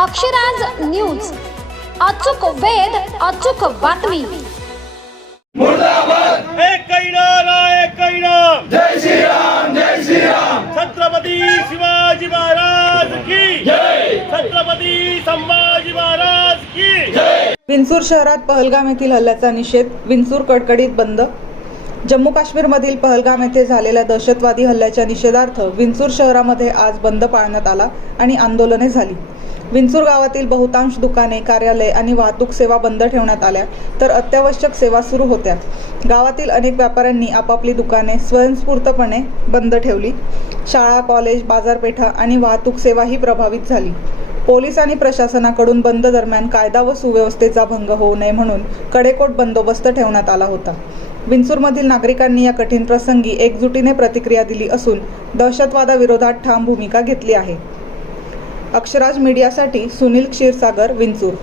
Akshraj news. अचूक वेध अचूक बातमी. एकही नारा एकही नाम जय श्रीराम जय श्रीराम! छत्रपती शिवाजी महाराज की! जय! छत्रपती संभाजी महाराज की! जय विंचूर शहरात पहलगाम येथील हल्ल्याचा निषेध विंचूर कडकडीत बंद. जम्मू काश्मीरमधील पहलगाम येथे झालेल्या दहशतवादी हल्ल्याच्या निषेधार्थ विंचूर शहरामध्ये आज बंद पाळण्यात आला आणि आंदोलने झाली. विंचूर गावातील बहुतांश दुकाने कार्यालय आणि वाहतूक सेवा बंद ठेवण्यात आल्या. तर अत्यावश्यक सेवा सुरू होत्या. गावातील अनेक व्यापाऱ्यांनी आपापली दुकाने स्वयंस्फूर्तपणे बंद ठेवली. शाळा कॉलेज बाजारपेठा आणि वाहतूक सेवाही प्रभावित झाली. पोलीस आणि प्रशासनाकडून बंद दरम्यान कायदा व सुव्यवस्थेचा भंग होऊ नये म्हणून कडेकोट बंदोबस्त ठेवण्यात आला होता. विंचूरमधील नागरिकांनी या कठीण प्रसंगी एकजुटीने प्रतिक्रिया दिली असून दहशतवादाविरोधात ठाम भूमिका घेतली आहे. अक्षराज मीडियासाठी सुनील क्षीरसागर विंचूर